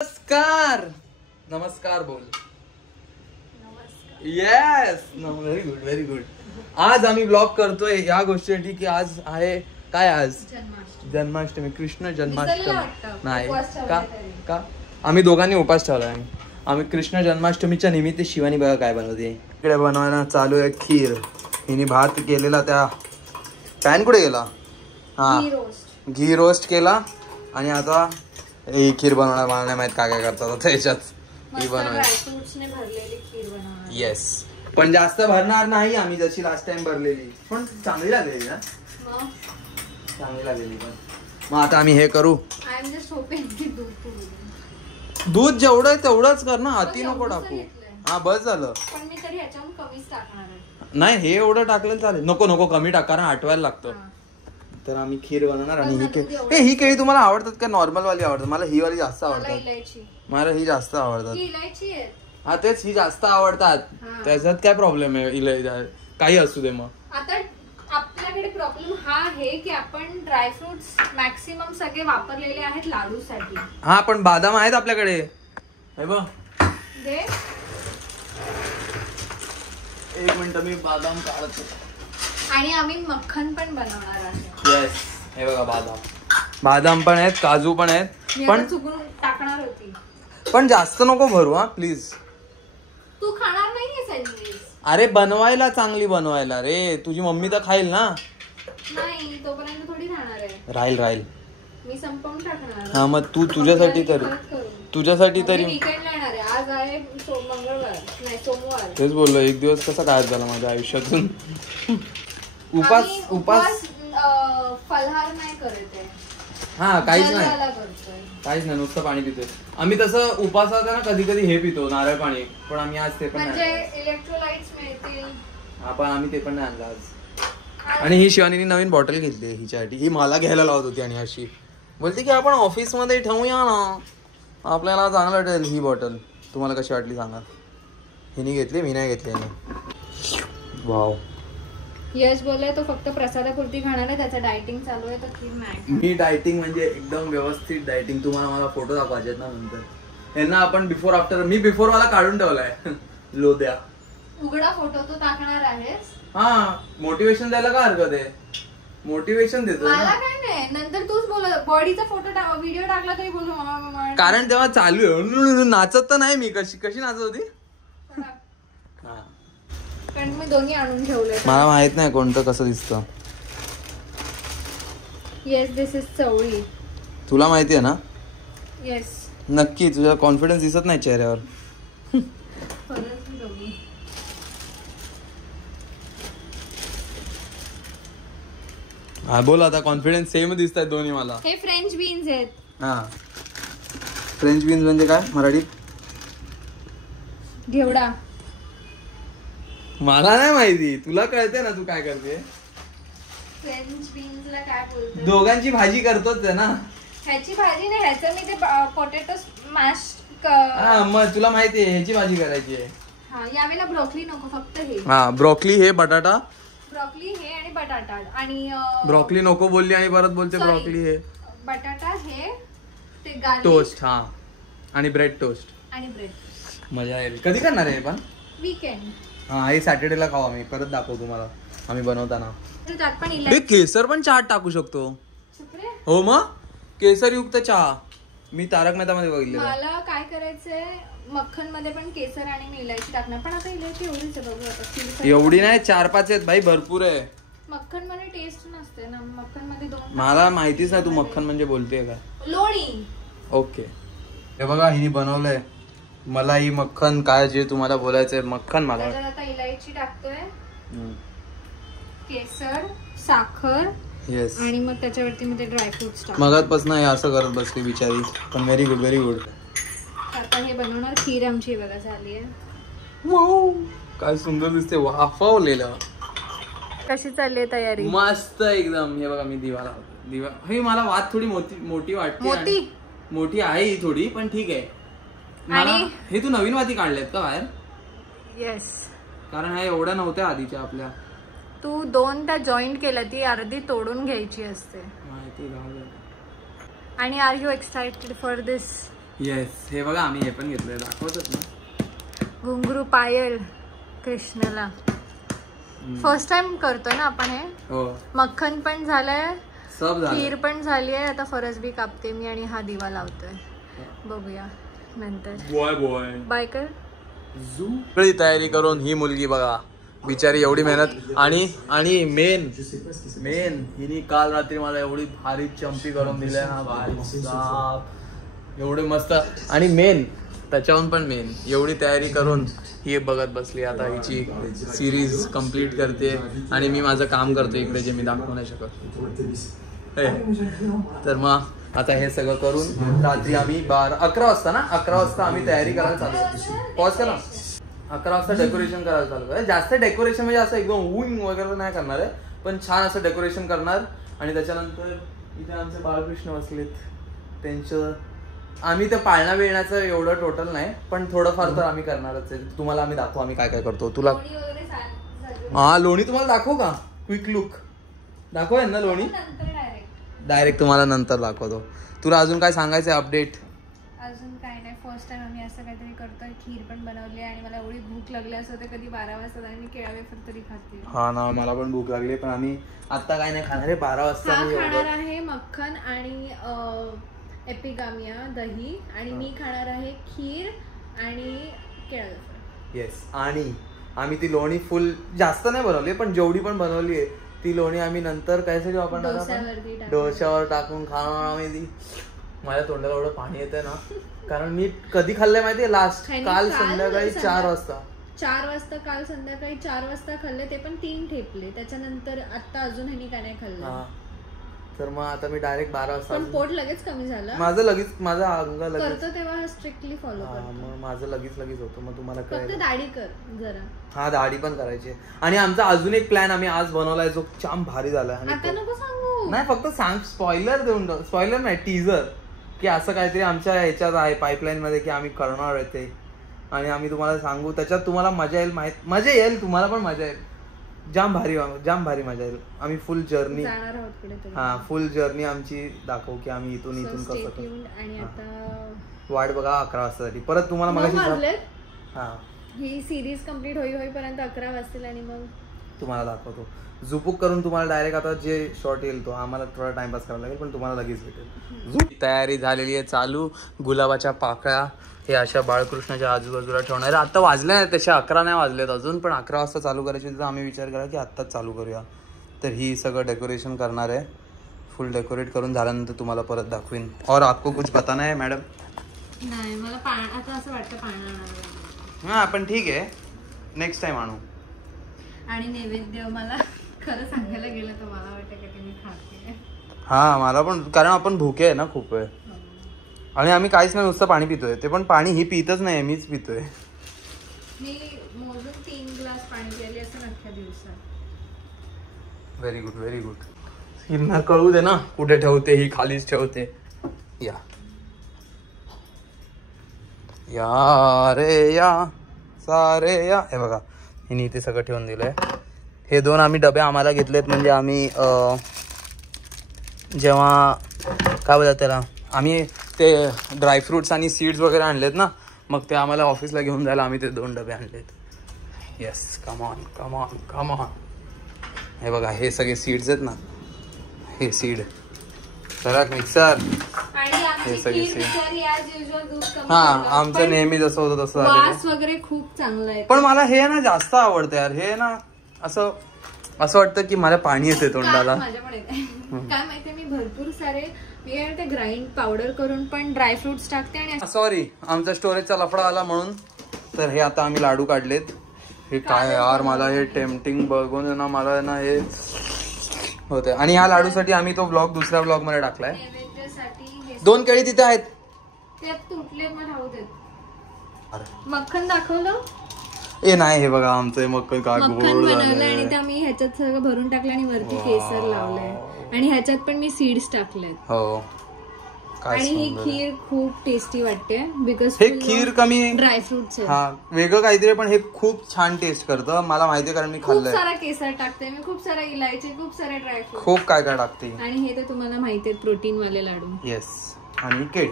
नमस्कार नमस्कार बोल. Yes very good very good. आज आम्ही ब्लॉग करतोय या गोष्टीसाठी की आज आहे काय, आज जन्माष्टमी, कृष्ण जन्माष्टमी. नाही का का आम्ही दोघांनी उपास ठेवलाय. आम्ही कृष्ण जन्माष्टमीच्या निमित्त शिवानी बघा काय बनवते. इकडे बनवायला चालू आहे खीर. हिने भात केलेला, त्या पॅन कुठे गेला, हा घी रोस्ट केला आणि आता ही खीर बनवणार. मला नाही माहित काय काय करतात आता याच्यात. ही बनवणार येस, पण जास्त भरणार नाही आम्ही, जशी लास्ट टाइम भरलेली. पण चांगली लागलेली ना, चांगली लागलेली. पण मग आता आम्ही हे करू. दूध जेवढं आहे तेवढंच कर ना, अति नको टाकू. हा बस झालं. नाही हे एवढं टाकलेलं चालेल. नको नको कमी टाक, कारण आठवायला लागतं. तर आम्ही खीर बनवणार. आणि ही केळी तुम्हाला आवडतात का नॉर्मल वाली आवडतात? मला ही वाली जास्त आवडतात. मला ही जास्त आवडतात. हा तेच, ही जास्त आवडतात. त्याच्यात काय प्रॉब्लेम आहे, काही असू दे. मग आता आपल्याकडे प्रॉब्लेम हा आहे की आपण ड्रायफ्रुट्स मॅक्सिमम सगळे वापरलेले आहेत लाडू साठी. हा पण बदाम आहेत आपल्याकडे. हे बघ एक मिनिट मी बदाम काढतो. आणि आम्ही मक्खन पण बनवणार आहे. येस हे बघा बदाम पण आहेत, काजू पण आहेत. पण चुकून टाकणार होती. पण जास्त नको भरू हा प्लीज. तू खाणार नाहीये सँडविच? अरे बनवायला चांगली बनवायला रे. तुझी मम्मी तर खाईल ना. नाही तोपर्यंत थोडी राहणार आहे. राहील मी संपवून टाकणार. हा मग तू तुझ्यासाठी तरी वीकेंडला येणार आहे. आज आहे मंगळवार नाही सोमवार. तेच बोललो, एक दिवस कसा गायब झाला माझ्या आयुष्यातून. उपास फलहार नाही करत आहे. हा काहीच नाही नुसतं पाणी पितोय आम्ही. तसं उपासाचा ना कधी कधी हे पितो नारळ पाणी, पण आम्ही आज ते पण म्हणजे इलेक्ट्रोलाइट्स मिळतील. हा पण आम्ही ते पण नाही आणलं आज. आणि ही शिवानीने नवीन बॉटल घेतली हिच्यासाठी. ही मला घ्यायला लावत होती आणि अशी बोलते की आपण ऑफिस मध्ये ठेवूया ना, आपल्याला चांगलं वाटेल ही बॉटल. तुम्हाला कशी वाटली सांगा. हिने घेतली, मी नाही घेतली. वाव. यश बोललाय तो फक्त प्रसादापुरती खाणार आहे, त्याचा डायटिंग चालू आहे. तर मी डायटिंग म्हणजे एकदम व्यवस्थित डायटिंग. तुम्हाला मला फोटो दाखवायचे ना नंतर. यांना आपण बिफोर आफ्टर, मी बिफोर मला काढून ठेवलाय लोद्या. उघडा फोटो तो टाकणार आहेस. हा मोटिवेशन द्यायला काय हरकत आहे. मोटिवेशन देतो मला काय नाही. नंतर तूच बोल, बॉडीचा फोटो व्हिडिओ टाकला तरी बोलू. कारण तेव्हा चालू आहे नाचत तर नाही मी. कशी नाचत होती. कारण मी दोन्ही आणून ठेवले. मला माहित नाही कोणतं कसं दिसतं. येस दिस इज चवळी. तुला माहिती आहे ना. येस नक्की. तुझा कॉन्फिडन्स दिसत नाही चेहऱ्यावर. हा बोल आता. कॉन्फिडन्स सेम दिसत आहेत दोन्ही मला. हे फ्रेंच बीन्स आहेत. हा फ्रेंच बीन्स म्हणजे काय मराठीत? घेवडा. मला नाही माहिती, तुला कळते ना तू काय करते. फ्रेंच बीन्स ला काय बोलतात? दोघांची भाजी करतोच आहे ना. ह्याची भाजी नाही, ह्याचं मी ते पोटॅटो मॅश. हा मग तुला माहिती आहे ह्याची भाजी करायची आहे. हा यावेळेला ब्रोकली नको, फक्त हे. हा ब्रोकली हे बटाटा. ब्रोकली हे आणि बटाटा. आणि ब्रोकली नको बोलली आणि परत बोलते ब्रोकली हे. बटाटा हे ते गार्लिक टोस्ट. हा आणि ब्रेड टोस्ट आणि ब्रेड. मजा येईल. कधी करणार आहे पण? वीकेंड. हा हे सॅटर्डेला खाऊ आम्ही. परत दाखवू तुम्हाला आम्ही बनवताना. त्यात पण केसर पण चहात टाकू शकतो. हो मग केसर युक्त चहा मी तारक मेहता मध्ये बघितलं. मला काय करायचंय, मक्खन मध्ये पण केसर आणि मी इलायची टाकणार. पण आता इलायची एवढीच आहे बघू. एवढी नाही, 4-5 आहेत भाई, भरपूर आहे. मक्खन मध्ये टेस्ट नसते ना. मक्खन मध्ये 2. मला माहितीच नाही तू मक्खन म्हणजे बोलतेय का. लोणी. ओके हे बघा हिने बनवलंय मलाई मक्खन. काय जे तुम्हाला बोलायचंय मक्खन. मला आता इलायची टाकतोय, केसर, साखर. येस. आणि मग त्याच्यावरती मी ते ड्रायफ्रुट्स टाकतो. मगातपासून असं करत बसली बिचारी. पण व्हेरी गुड व्हेरी गुड. आता हे बनवणार. खीर आमची बघा झाली आहे. वाव काय सुंदर दिसते. वाफवलेलं. कशी चालली आहे तयारी? मस्त एकदम. हे बघा मी दिवा लावतो. दिवा हे मला वाद थोडी मोठी वाटते. मोठी आहे ही थोडी, पण ठीक आहे. आणि हे तू नवीन वाती काढल्यात का बाहेर? येस. कारण ह्या एवढ्या नव्हत्या आधीच्या आपल्या. तू 2 त्या जॉईंट केल्या, ती अर्धी तोडून घ्यायची असते. माहिती झालं. आणि are you excited for this? Yes, हे बघा आम्ही हे पण घेतलंय, दाखवतच ना. घुंगरू पायल कृष्णाला फर्स्ट टाइम करतोय ना आपण हे. हो, मक्खन पण झालंय, सब झालं, खीर पण झाली आहे. आता फरसबी कापते मी आणि हा दिवा लावतोय. बघूया नंतर. बॉय बाय कर. सगळी तयारी करून ही मुलगी बघा बिचारी एवढी मेहनत. आणि मेन हिने काल रात्री मला एवढी भारी चंपी करून दिल्या ना, भारी साप एवढे मस्त. आणि मेन त्याच्याहून पण मेन एवढी तयारी करून ही बघत बसली. आता हिची सिरीज कंप्लीट करते आणि मी माझं काम करतो इकडे, जे मी दाखवू नाही शकत. तर मग आता हे सगळं करून रात्री आम्ही 11 वाजता ना, 11 वाजता आम्ही तयारी करायला चालू. पॉज करा. 11 वाजता डेकोरेशन करायला चालू आहे. जास्त डेकोरेशन म्हणजे असं एकदम ऊन वगैरे नाही करणार आहे, पण छान असं डेकोरेशन करणार. आणि त्याच्यानंतर इथे आमचे बाळकृष्ण बसलेत, त्यांचं आम्ही ते पाळणा बिळण्याचं एवढं टोटल नाही, पण थोडंफार तर आम्ही करणारच आहे. तुम्हाला आम्ही दाखवू आम्ही काय काय करतो. तुला हा लोणी तुम्हाला दाखवू का? क्विक लुक दाखव ना लोणी. डायरेक्ट तुम्हाला नंतर दाखवतो. तुला अजून काय सांगायचं आहे अपडेट? अजून काय नाही. फर्स्ट टाइम आम्ही असं काहीतरी करतोय. खीर पण बनवली आणि मला एवढी भूक लागली असं ते कधी 12 वाजता आणि मी केळा वेफर तरी खाते. हा ना, मला पण भूक लागली, पण आम्ही आता काय नाही खाणार आहे. 12 वाजता खाणार आहे मक्खन आणि एपिगामिया दही, आणि मी खाणार आहे खीर आणि केळा वेफर. येस. आणि आम्ही ती लोणी फुल जास्त नाही बनवली, पण जेवढी पण बनवली आहे ती लोणी आम्ही नंतर कायसाठी वापरणार, डोश्यावर टाकून खाणार आम्ही ती. माझ्या तोंडाला एवढं पाणी येतंय ना, कारण मी कधी खाल्लंय माहितीये लास्ट? काल संध्याकाळी 4 वाजता. 4 वाजता काल संध्याकाळी 4 वाजता खाल्ले, ते पण 3 ठेपले. त्याच्यानंतर आता अजून ह्यांनी काय नाही खाल्लं. तर मग आता मी डायरेक्ट 12 वाजता. पण पोट लगेच कमी झालं माझं अंग लगेच करतो तेव्हा स्ट्रिक्टली फॉलो करतो. मग माझं लगेच होतं. मग तुम्हाला फक्त दाढी कर जरा. हा, दाढी पण करायची. आणि आमचा अजून एक प्लॅन आम्ही आज बनवलाय जो जाम भारी झालाय. आता नको सांगू. नाही, फक्त सांग, स्पॉइलर नाही, टीजर, की असं काहीतरी आमच्या ह्याच्यात आहे पाईपलाईन मध्ये की आम्ही करणार आहे ते. आणि आम्ही तुम्हाला सांगू, त्याच्यात तुम्हाला मजा येईल, तुम्हाला पण मजा येईल. जाम भारी मजा येईल. आम्ही फुल जर्नी फुल जर्नी आमची दाखवू की आम्ही इथून कसं. आणि आता वाट बघा 11 वाजतासाठी. परत तुम्हाला मगाशी ही सिरीज कंप्लीट होईपर्यंत 11 वाजतील आणि मग तुम्हाला दाखवतो. झुपूक करून तुम्हाला डायरेक्ट आता जे शॉर्ट येईल तो आम्हाला थोडा टाइमपास करावा लागेल, पण तुम्हाला लगेच भेटेल. तयारी झालेली आहे चालू. गुलाबाच्या पाकळ्या हे अशा बाळकृष्णाच्या आजूबाजूला ठेवणार. आता वाजले नाही तसे, 11 नाही वाजलेत अजून, पण 11 वाजता चालू करायची तर आम्ही विचार करा की आत्ताच चालू करूया. तर ही सगळं डेकोरेशन करणार आहे. फुल डेकोरेट करून झाल्यानंतर तुम्हाला परत दाखवीन. और आपको कुछ बताना है मॅडम? नाही, मला आता असं वाटतं पाणी. हा, पण ठीक आहे, नेक्स्ट टाइम आणू. आणि नैवेद्य मला खरं सांगायला गेलं तर मला वाटतं की मी खाते. हा, मला पण, कारण आपण भुके आहे ना खूप वेळ. आणि आम्ही काहीच नाही, नुसतं पाणी पितोय. ते पण पाणी ही पितच नाही, मीच पितोय. मी मोजून 3 ग्लास पाणी पिले असं अख्ख्या दिवसात. Very good. हिंना कळू दे ना कुठे ठेवते, ही खालीच ठेवते. या रे या सारे या. हे बघा, हिने इथे सगळं ठेवून दिलंय. हे 2 आम्ही डबे आम्हाला घेतलेत, म्हणजे आम्ही जेव्हा काय बोलतात त्याला, आम्ही ते ड्रायफ्रुट्स आणि सीड्स वगैरे आणलेत ना, मग ते आम्हाला ऑफिसला घेऊन जायला आम्ही ते 2 डबे आणलेत. Yes, come on. हे बघा, हे सगळे सीड्स आहेत ना, हे सीड सरक मिक्सर. हे सगळे सीड. हा, आमचं नेहमी जसं होतं तसं वास वगैरे खूप चांगला आहे. पण मला हे ना जास्त आवडतं यार. हे ना असं वाटतं की मला पाणी येते तोंडाला. माझ्या पण येते. काय माहितीये, मी भरपूर सारे ते ग्राइंड पावडर करून पण ड्रायफ्रुट्स टाकते. आणि सॉरी, आमचा स्टोरेजचा लफडा आला म्हणून. तर हे आता आम्ही लाडू काढलेत. हे काय यार, मला हे टेम्पटिंग बघून ना मला ना हे होते. आणि ह्या लाडूसाठी आम्ही तो ब्लॉग दुसऱ्या ब्लॉग मध्ये टाकलाय. 2 केळी तिथे आहेत, त्यात तुटले मग राहू देत. मक्खन दाखवलं? नाही, हे बघा आमचं मक्खन काय गोड बनवलं. आणि त्या मी ह्याच्यात सगळं भरून टाकलं आणि वरती केसर लावलंय. आणि ह्याच्यात पण मी सीड्स टाकलेत. हो. आणि ही खीर खूप टेस्टी वाटते, बिकॉज हे खीर कमी ड्रायफ्रुट्स आहे. हा, वेगळं काहीतरी, पण हे खूप छान टेस्ट करतं. मला माहितीये, कारण मी खाल्लंय. खूप सारा केसर टाकते मी, खूप सारा इलायची, खूप सारे ड्रायफ्रुट, खूप काय काय टाकते. आणि हे तर तुम्हाला माहिती आहे, प्रोटीन वाले लाडू. येस. आणि केळी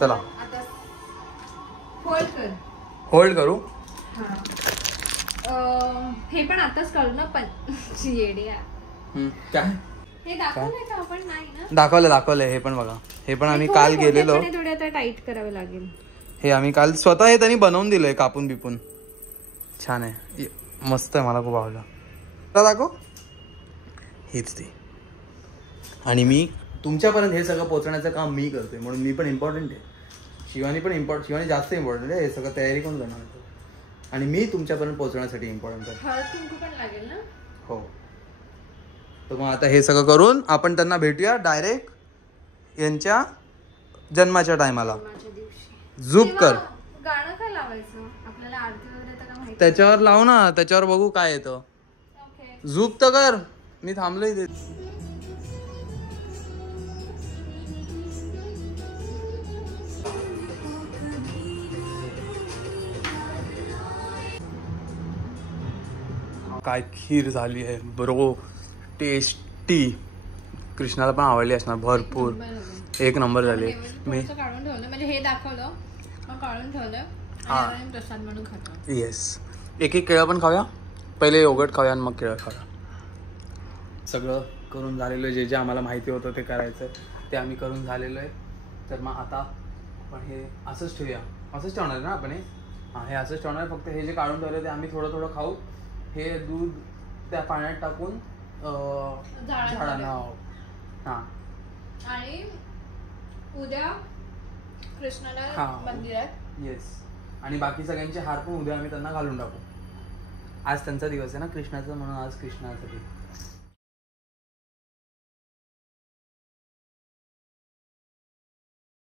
चला आता होल्ड कर. होल्ड करू. हे पण आताच कळलं ना पण येडे काय हे दाखवलंय का आपण? नाही ना दाखवलंय. हे पण बघा, हे पण आम्ही काल गेलेलो. थोडे आता टाईट करावे लागेल. हे आम्ही काल स्वतः हे त्यांनी बनवून दिलंय, कापून बिपून. छान आहे, मस्त आहे, मला खूप आवडलं. दाखव, हेच ते. आणि मी तुमच्यापर्यंत हे सगळं पोहोचण्याचं काम मी करतोय, म्हणून मी पण इम्पॉर्टंट आहे. शिवानी जास्त इम्पॉर्टंट आहे. हे सगळं तयारी कोण करणार, आणि मी तुमच्यापर्यंत पोहोचण्यासाठी इम्पॉर्टंट आहे. हळद कुंकू पण लागेल ना. हो. तर मग आता हे सगळं करून आपण त्यांना भेटूया डायरेक्ट यांच्या जन्माच्या टायमाला. झूप कर. गाणं काय लावायचं आपल्याला? आरती वगैरे तर माहिती, त्याच्यावर लाव ना, त्याच्यावर बघू काय येतं. झूप तर कर, मी थांबलोय इथे. काय खीर झाली आहे ब्रो, टेस्टी. कृष्णाला पण आवडली असणार भरपूर. एक नंबर झाली. मी काढून ठेवलं, म्हणजे हे दाखवलं मग काढून ठेवलं आणि प्रसाद म्हणून खातो. येस. एक केळं पण खाऊया. पहिले योगर्ट खाऊया आणि मग केळं खाऊया. सगळं करून झालेलं आहे. जे आम्हाला माहिती होतं ते करायचं ते आम्ही करून झालेलं आहे. तर मग आता आपण हे असंच ठेवूया. असंच ठेवणार ना आपण? हे असंच ठेवणार. फक्त हे जे काढून ठेवलं ते आम्ही थोडं थोडं खाऊ. हे दूध त्या पाण्यात टाकून झाडांना. हां. आणि उद्या कृष्णाला मंदिरात. येस. आणि बाकी सगळ्यांचे हार पण उद्या आम्ही त्यांना घालून टाकू. आज त्यांचा दिवस आहे ना कृष्णाचा, म्हणून आज कृष्णासाठी